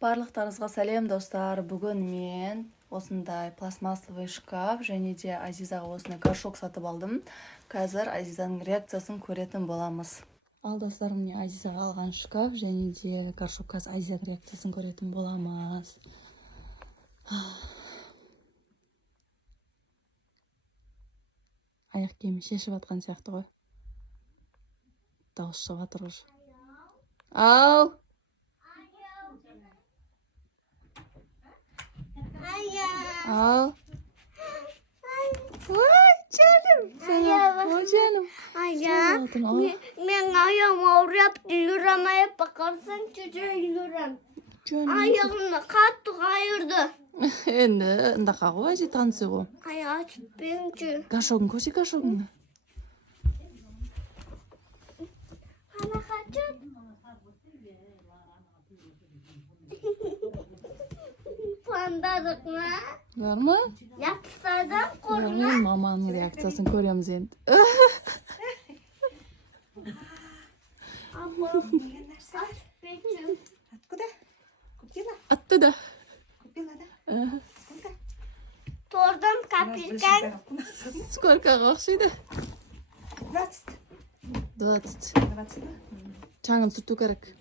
Барлықтарыңызға сәлем достар. Бүгін мен осындай пластмассовый шкаф және де Азизаға осындай горшок сатып алдым. Қазір Азизаның реакциясын көретін боламыз. Ал достар, міне Азизаға алған шкаф және де горшок. Қазір Азизаның реакциясын көретін боламыз. Аяқ киімін шешіп жатқан сияқты ғой. Дауыс шығып жатыр уже. Ау! Al. Vay canım. Selam. O canım. Aya. Ben ayağımı oraya yürümeye bakarsan çocuğa yürürüm. Canım. Ayağımı katı kayırdı. Endi ындақа ғой әже танысы ғой. Ayağı çıkpayınca. Горшогын көрсе горшогыңды. Ana kaçın. Pandadık mı? Var mı? Yapsadan korna. Маманың реакциясын көреміз енді. Откуда? Купила? Оттуда. Купила, да? Сколько? Тордым капелькен. Сколькоға ұқсайды? 20. 20. 20, да? Шаңын сүрту керек.